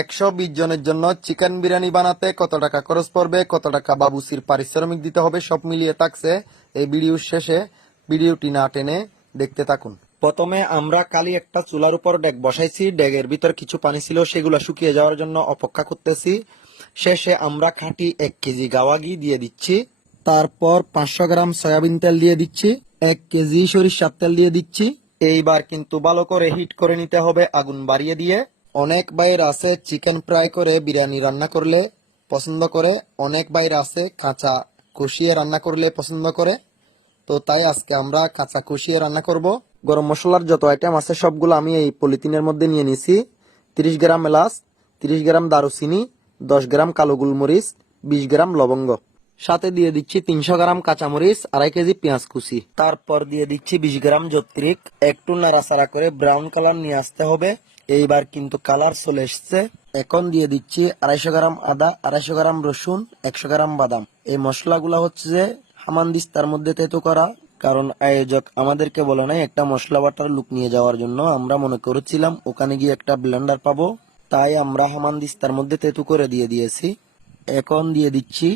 120 জনের জন্য চিকেন বিরিয়ানি বানাতে কত টাকা খরচ পড়বে, কত টাকা বাবুসির পারিশ্রমিক দিতে হবে, সব মিলিয়ে থাকছে এই ভিডিওর শেষে। ভিডিওটি না টেনে দেখতে থাকুন। প্রথমে আমরা কালি একটা চুলার উপর ডেক বসাইছি। ডেগের ভিতর কিছু পানি ছিল, সেগুলো শুকিয়ে যাওয়ার জন্য অপেক্ষা করতেছি। শেষে আমরা খাঁটি 1 কেজি গাওয়া ঘি দিয়ে দিচ্ছি। তারপর 500 গ্রাম সয়াবিন তেল দিয়ে দিচ্ছি। 1 কেজি সরিষার তেল দিয়ে দিচ্ছি। এইবার কিন্তু ভালো করে হিট করে নিতে হবে আগুন বাড়িয়ে দিয়ে। অনেক বাইর আছে চিকেন ফ্রাই করে বিরিয়ানি রান্না করলে পছন্দ করে, অনেক বাইর আছে কাঁচা কষিয়ে রান্না করলে পছন্দ করে। তো তাই আজকে আমরা কাঁচা কষিয়ে রান্না করব। গরম মশলার যত আইটেম আছে সবগুলো আমি এই পলিথিনের মধ্যে নিয়ে নিছি। 30 গ্রাম এলাচ, 30 গ্রাম দারুচিনি, 10 গ্রাম কালো গোলমরিচ, 20 গ্রাম লবঙ্গ। সাথে দিয়ে দিচ্ছি 300 গ্রাম কাঁচামরিচ, 2.5 কেজি পেঁয়াজ কুচি। তারপর দিয়ে দিচ্ছি 20 গ্রাম জত্রিক। একটু নাড়াচাড়া করে ব্রাউন কালার নিয়ে আসতে হবে। এইবার কিন্তু কালার চলে এসছে। এখন দিয়ে দিচ্ছি 250 গ্রাম আদা, 250 গ্রাম রসুন, 100 গ্রাম বাদাম। এই মশলাগুলা হচ্ছে যে হামানদিস্তার মধ্যে তেতো করা, কারণ আয়োজক আমাদেরকে বলে নাই একটা মশলা বাটার লুক নিয়ে যাওয়ার জন্য। আমরা মনে করেছিলাম ওখানে গিয়ে একটা ব্লেন্ডার পাবো, তাই আমরা হামানদিস্তার মধ্যে তেতো করে দিয়ে দিয়েছি। এখন দিয়ে দিচ্ছি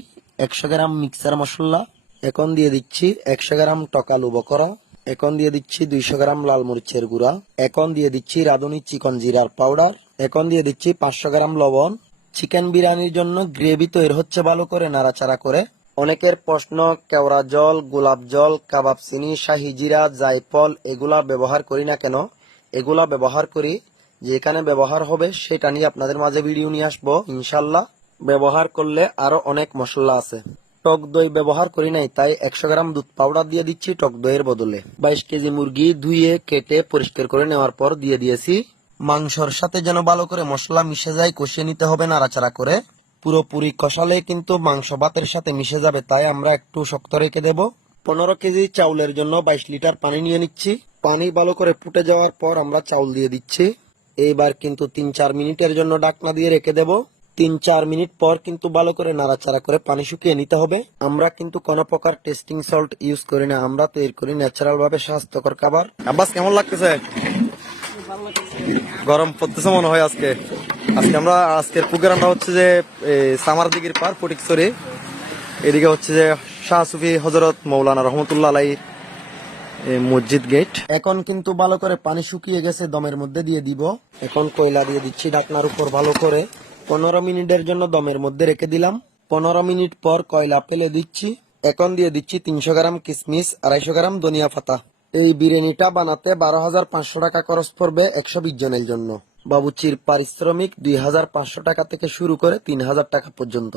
100 গ্রাম মিক্সার মশলা। এখন দিয়ে দিচ্ছি 100 গ্রাম টকালু বকরা। এখন দিয়ে দিচ্ছি 200 গ্রাম লাল মরিচের গুঁড়া। এখন দিয়ে দিচ্ছি রাঁধুনি চিকন জিরার পাউডার। এখন দিয়ে দিচ্ছি 500 গ্রাম লবণ। চিকেন বিরিয়ানির জন্য গ্রেভি তৈরি হচ্ছে ভালো করে নাড়াচাড়া করে। অনেকের প্রশ্ন, কেওড়া জল, গোলাপ জল, কাবাব চিনি, শাহি জিরা, জায়ফল এগুলা ব্যবহার করি না কেন? এগুলা ব্যবহার করি, যেখানে ব্যবহার হবে সেটা নিয়ে আপনাদের মাঝে ভিডিও নিয়ে আসবো ইনশাল্লাহ। ব্যবহার করলে আরো অনেক মশলা আছে। টক দই ব্যবহার করি নাই, তাই 100 গ্রাম দুধ পাউডার দিয়ে দিচ্ছি টক দইয়ের বদলে। 22 কেজি মুরগি ধুয়ে কেটে পরিষ্কার করে নেওয়ার পর দিয়ে দিয়েছি। মাংসর সাথে যেন ভালো করে মশলা মিশে যায় কষিয়ে নিতে হবে নাড়াচাড়া করে। পুরোপুরি কষালে কিন্তু মাংস ভাতের সাথে মিশে যাবে, তাই আমরা একটু শক্ত রেখে দেব। 15 কেজি চাউলের জন্য 22 লিটার পানি নিয়ে নিচ্ছি। পানি ভালো করে ফুটে যাওয়ার পর আমরা চাউল দিয়ে দিচ্ছি। এইবার কিন্তু 3-4 মিনিটের জন্য ঢাকনা দিয়ে রেখে দেব। 3-4 মিনিট পর কিন্তু ভালো করে নাড়াচাড়া করে পানি শুকিয়ে নিতে হবে। আমরা কিন্তু কোনো প্রকার টেস্টিং সল্ট ইউজ করি না, আমরা তৈরি করি ন্যাচারাল ভাবে স্বাস্থ্যকর খাবার। আব্বাস কেমন লাগতেছে? গরম পড়তেছে মনে হয় আজকে। আমরা আজকের প্রোগ্রামটা হচ্ছে যে সামার দিঘির পার ফটিকছড়ি, এদিকে হচ্ছে যে শাহ সুফি হজরত মৌলানা রহমতুল্লাহ আলাই মসজিদ গেট। এখন কিন্তু ভালো করে পানি শুকিয়ে গেছে, দমের মধ্যে দিয়ে দিব। এখন কয়লা দিয়ে দিচ্ছি ঢাকনার উপর ভালো করে। 15 মিনিটের জন্য দমের মধ্যে রেখে দিলাম। 15 মিনিট পর কয়লা ফেলে দিচ্ছি। এখন দিয়ে দিচ্ছি 300 গ্রাম কিশমিশ, 250 গ্রাম ধনিয়া পাতা। এই বিরিয়ানিটা বানাতে 12,500 টাকা খরচ পড়বে 120 জনের জন্য। বাবুচির পারিশ্রমিক 2,500 টাকা থেকে শুরু করে 3,000 টাকা পর্যন্ত।